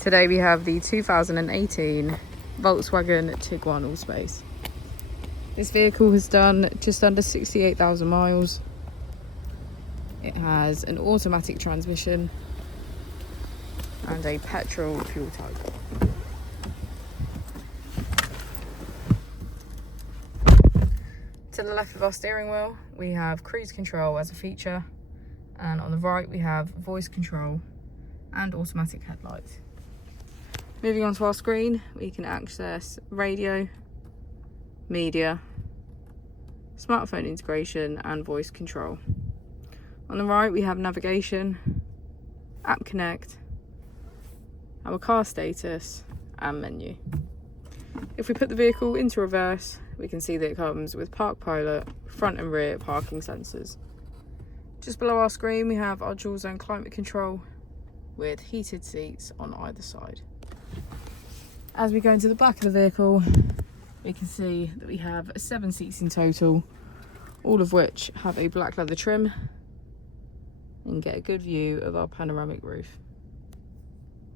Today we have the 2018 Volkswagen Tiguan All-Space. This vehicle has done just under 68,000 miles. It has an automatic transmission and a petrol fuel type. To the left of our steering wheel, we have cruise control as a feature, and on the right we have voice control and automatic headlights. Moving on to our screen, we can access radio, media, smartphone integration and voice control. On the right we have navigation, app connect, our car status and menu. If we put the vehicle into reverse, we can see that it comes with Park Pilot, front and rear parking sensors. Just below our screen we have our dual zone climate control with heated seats on either side. As we go into the back of the vehicle, we can see that we have 7 seats in total, all of which have a black leather trim, and get a good view of our panoramic roof.